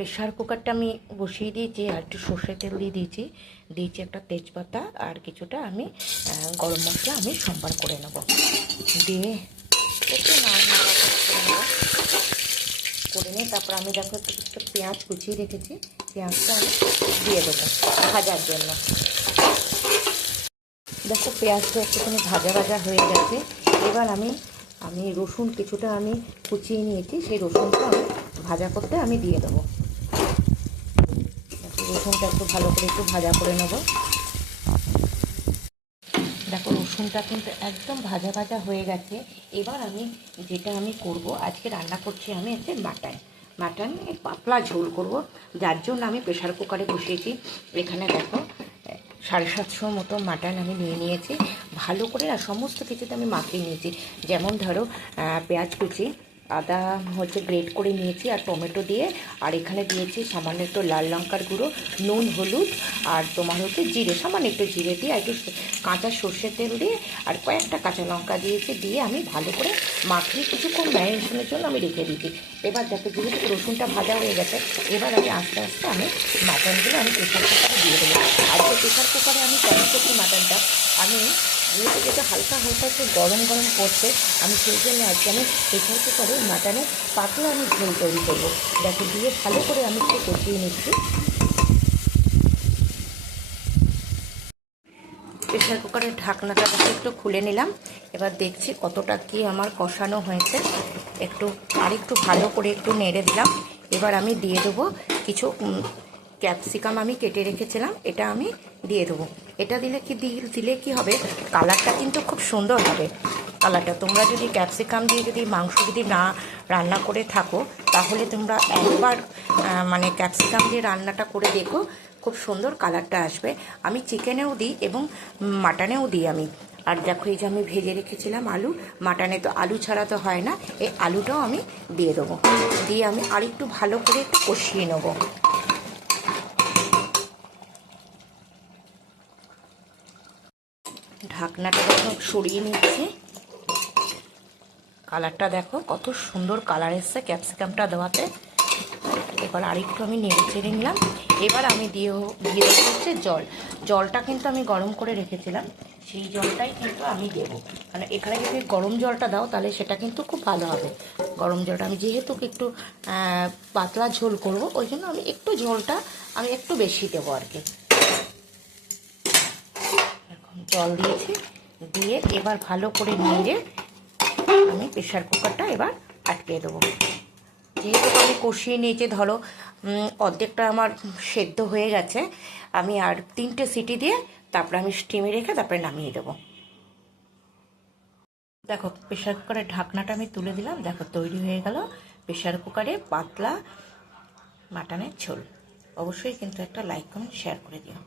Pressure কুকারটা আমি বসিয়ে দিয়েছি আর একটু সর্ষের তেল দিয়েছি একটা তেজপাতা আর কিছুটা আমি গরম মশলা আমি সম্বার করে নেব। দিয়ে একটু নাড়াচাড়া করে নেব, করে নিয়ে তারপর আমি দেখো একটু পেঁয়াজ কুচিয়ে রেখেছি, পেঁয়াজটা আমি দিয়ে দেবো ভাজার জন্য। দেখো পেঁয়াজটা একটুখানি ভাজা ভাজা হয়ে গেছে। এবার আমি রসুন কিছুটা আমি কুচিয়ে নিয়েছি, সেই রসুনটা আমি ভাজা করতে আমি দিয়ে দেবো। রসুনটা একটু ভালো করে একটু ভাজা করে নেব। দেখো রসুনটা কিন্তু একদম ভাজা ভাজা হয়ে গেছে। এবার আমি যেটা আমি করব, আজকে রান্না করছি আমি হচ্ছে মাটন পাতলা ঝোল করব, যার জন্য আমি প্রেশার কুকারে বসিয়েছি। এখানে দেখো 750 মতো মাটন আমি নিয়ে নিয়েছি। ভালো করে আর সমস্ত কিছুতে আমি মাখিয়ে নিয়েছি। যেমন ধরো পেঁয়াজ কুচি, আদা হচ্ছে গ্রেট করে নিয়েছি আর টমেটো দিয়ে, আর এখানে দিয়েছি সামান্য একটু লাল লঙ্কার গুঁড়ো, নুন, হলুদ, আর তোমার হচ্ছে জিরে, সামান্য একটু জিরে দিয়ে, আর একটু কাঁচা সর্ষের তেল দিয়ে, আর কয়েকটা কাঁচা লঙ্কা দিয়েছি, দিয়ে আমি ভালো করে মাখিয়ে কিছুক্ষণ ম্যারিনেশনের জন্য আমি রেখে দিয়েছি। এবার দেখো যেহেতু রসুনটা ভাজা হয়ে গেছে, এবার আমি আস্তে আস্তে আমি মাটনগুলো আমি প্রেশার কুকারে দিয়ে দেবো। আর যে প্রেশার কুকারে আমি তৈরি করছি মাটনটা, আমি যেহেতু যেটা হালকা হালকা একটু গরম গরম করছে, আমি সেই জন্য আজকে আমি প্রেশার কুকারে মাটনের পাতলা আমি ঝোল তৈরি করবো। দেখো দিয়ে ভালো করে আমি একটু কষিয়ে নিচ্ছি। প্রেশার কুকারের ঢাকনাটা একটু খুলে নিলাম। এবার দেখছি কতটা কি আমার কষানো হয়েছে। একটু ভালো করে একটু নেড়ে দিলাম। এবার আমি দিয়ে দেবো কিছু ক্যাপসিকাম আমি কেটে রেখেছিলাম, এটা আমি দিয়ে দেবো। এটা দিলে কি হবে, কালারটা কিন্তু খুব সুন্দর হবে। কালারটা তোমরা যদি ক্যাপসিকাম দিয়ে যদি মাংস যদি না রান্না করে থাকো, তাহলে তোমরা একবার মানে ক্যাপসিকাম দিয়ে রান্নাটা করে দেখো, খুব সুন্দর কালারটা আসবে। আমি চিকেনেও দিই এবং মাটনেও দিই আমি। আর দেখো এই যে আমি ভেজে রেখেছিলাম আলু, মাটনে তো আলু ছাড়া তো হয় না, এই আলুটাও আমি দিয়ে দেবো। দিয়ে আমি আরেকটু ভালো করে একটু কষিয়ে নেবো। ঢাকনাটা দেখো সরিয়ে নিচ্ছি। কালারটা দেখো কত সুন্দর কালার এসছে ক্যাপসিকামটা দেওয়াতে। এবার আরেকটু আমি নেড়ে চেড়ে নিলাম। এবার আমি দিয়ে দেবো হচ্ছে জলটা কিন্তু আমি গরম করে রেখেছিলাম, সেই জলটাই কিন্তু আমি দেবো। মানে এখানে যদি গরম জলটা দাও তাহলে সেটা কিন্তু খুব ভালো হবে। গরম জলটা আমি যেহেতু একটু পাতলা ঝোল করব, ওই জন্য আমি একটু ঝোলটা আমি একটু বেশি দেবো আর কি। এখন জল দিয়েছি, দিয়ে এবার ভালো করে নেড়ে আমি প্রেশার কুকারটা এবার আটকে দেবো। যেহেতু আমি কষিয়ে নিয়েছি, ধরো অর্ধেকটা আমার সেদ্ধ হয়ে গেছে, আমি আর 3টে সিটি দিয়ে তারপরে আমি স্টিমে রেখে তারপরে নামিয়ে দেবো। দেখো প্রেশার কুকারের ঢাকনাটা আমি তুলে দিলাম। দেখো তৈরি হয়ে গেল প্রেশার কুকারে পাতলা মাটনের ঝোল। অবশ্যই কিন্তু একটা লাইক কমেন্ট শেয়ার করে দিও।